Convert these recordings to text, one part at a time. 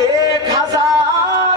1000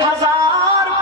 1000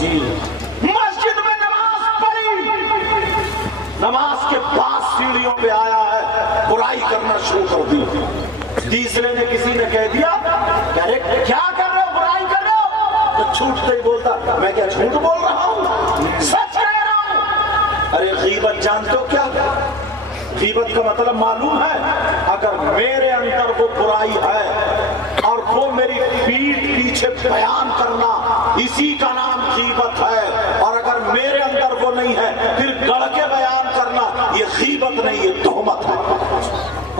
جی مسجد میں نماز پڑھی، نماز کے بعد سیڑھیوں پہ آیا ہے، برائی کرنا شروع کر دی۔ تیسرے نے کسی نے کہہ دیا کہ ارے کیا کر رہے ہو، برائی کر رہے ہو؟ تو چھوٹتے ہی بولتا میں کیا جھوٹ بول رہا ہوں، سچ کہہ رہا ہوں۔ ارے غیبت جانتے ہو کیا؟ غیبت کا مطلب معلوم ہے؟ اگر میرے اندر وہ برائی ہے اور وہ میری پیٹھ پیچھے بیان کرنا، اسی کا نام غیبت ہے۔ اور اگر میرے اندر وہ نہیں ہے پھر گڑھ کے بیان کرنا، یہ غیبت نہیں، یہ تہمت ہے۔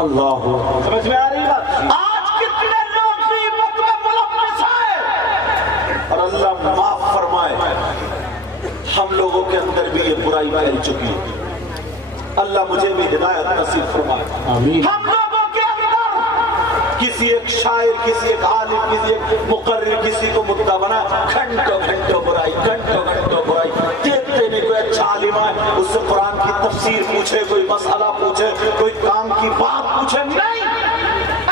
اللہ سمجھ میں آ رہی بات؟ آج کتنے لوگ غیبت میں ملوث ہیں، اور اللہ معاف فرمائے ہم لوگوں کے اندر بھی یہ برائی پھیل چکی ہے۔ اللہ مجھے بھی ہدایت نصیب فرمائے۔ ہم لوگوں کے اندر کسی ایک شاعر، کسی ایک عالم، کسی ایک مقرر کسی کو مدعا بنا، گھنٹوں گھنٹوں برائی، گھنٹوں گھنٹوں برائی، دیکھتے نہیں کوئی اچھا عالم ہے اس سے قرآن کی تفسیر پوچھے، کوئی مسئلہ پوچھے، کوئی کام کی بات پوچھے، نہیں،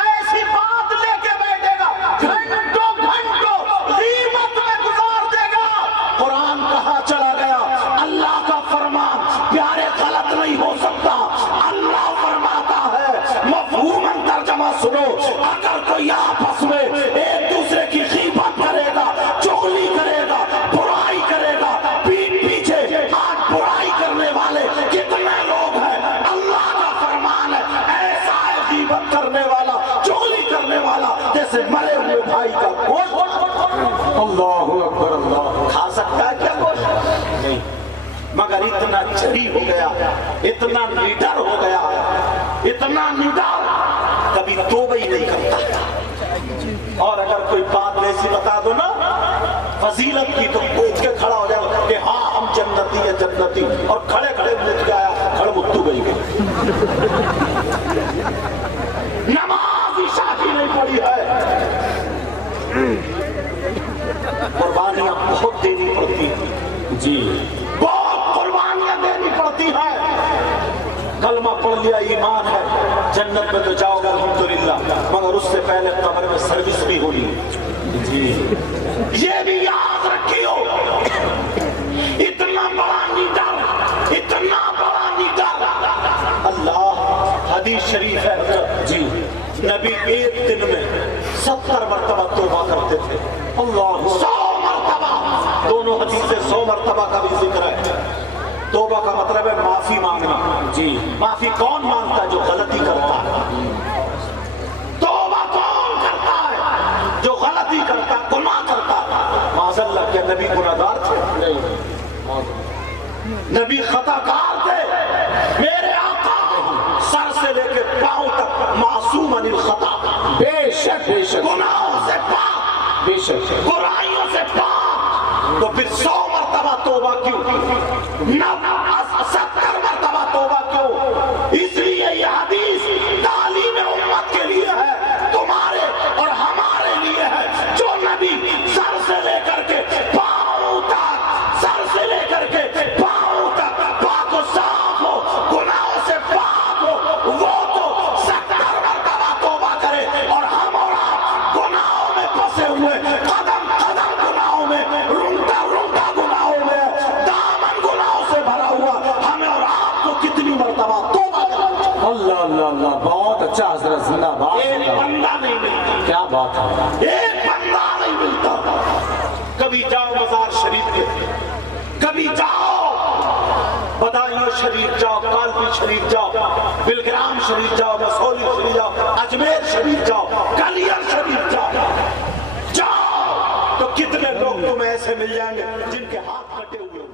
ایسی بات لے کے بیٹھے گا، گھنٹوں گھنٹوں غیبت میں گزار دے گا۔ قرآن کہاں چلا گیا؟ اللہ کا فرمان پیارے غلط نہیں ہو سکتا۔ اللہ فرماتا ہے، مفہوماً ترجمہ سنو، اگر کوئی آپس میں ایک دوسرے کی غیبت کرے گا، چغلی کرے گا، برائی کرے گا، پیٹھ پیچھے، آج برائی کرنے والے کتنے لوگ ہیں؟ اللہ کا فرمان ہے ایسا ہے غیبت کرنے والا، چغلی کرنے والا جیسے مرے ہوئے بھائی کا گوشت۔ اللہ اکبر، اللہ کھا سکتا ہے کیا گوشت؟ نہیں، مگر اتنا جری ہو گیا، اتنا نڈر ہو گیا، اتنا نڈر کبھی توبہ ہی نہیں کرتا۔ اور اگر کوئی بات ایسی بتا دو نا فضیلت کی تو پوچھ کے کھڑا ہو جائے کہ ہاں ہم جنتی ہیں جنتی، اور کھڑے کھڑے مجھ گیا کھڑ متو گئی گئی۔ نماز عشاء کی نہیں پڑی ہے، قربانیاں بہت دینی پڑتی ہیں، جی بہت قربانیاں دینی پڑتی ہیں۔ کلمہ پڑھ لیا ایمان ہے، جنت میں تو جاؤ گے الحمدللہ، مگر اس سے پہلے قبر میں سروس بھی ہونی ہے۔ جی یہ بھی یاد رکھیو، اتنا بڑا نیڈر، اتنا بڑا نیڈر۔ اللہ حدیث شریف ہے، جی نبی ایک دن میں 70 مرتبہ توبہ کرتے تھے۔ اللہ 100 مرتبہ، دونوں حدیث سے 100 مرتبہ کا بھی ذکر ہے۔ توبہ کا مطلب ہے معافی مانگنا، جی معافی کون مانگتا ہے؟ جو غلطی کرتا ہے۔ توبہ کون کرتا ہے؟ جو غلطی کرتا ہے، گناہ کرتا ہے۔ معاذ اللہ، کیا نبی گناہ گار تھے؟ نہیں، نبی خطا کار تھے۔ میرے آقا سر سے لے کے پاؤں تک معصوم عن الخطا، بے شک بے شک، گناہوں سے پاک، بے شک برائیوں سے پاک۔ تو پھر 100 مرتبہ توبہ کیوں؟ 70 مرتبہ توبہ کیوں؟ اس لیے یہ حدیث تعلیم امت کے لیے ہے، تمہارے اور ہمارے لیے ہے۔ جو نبی سر سے لے کر کے پاؤں تک، سر سے لے کر کے پاؤں تک پاک و صاف ہو، گناہوں سے پاک ہو، وہ تو 70 مرتبہ توبہ کرے، اور ہم اور آپ گناہوں میں پھنسے ہوئے، قدم قدم گناہوں میں، رونتا رونتا گناہوں میں، دامن گناہوں سے بھرا ہوا، ہمیں اور آپ کو کتنی مرتبہ توبہ کرنا۔ اللہ اللہ اللہ، بہت اچھا حضرت، زندہ باد۔ ایک بندہ نہیں ملتا، کیا بات ہے، ایک بندہ نہیں ملتا۔ کبھی جاؤ مزار شریف کے، کبھی جاؤ بدایوں شریف جاؤ، کالپی شریف جاؤ، بلگرام شریف جاؤ، مسولی شریف جاؤ، اجمیر شریف جاؤ، کلیر شریف جاؤ، جاؤ تو کتنے لوگ تمہیں ایسے مل جائیں گے جن کے ہاتھ کٹے ہوئے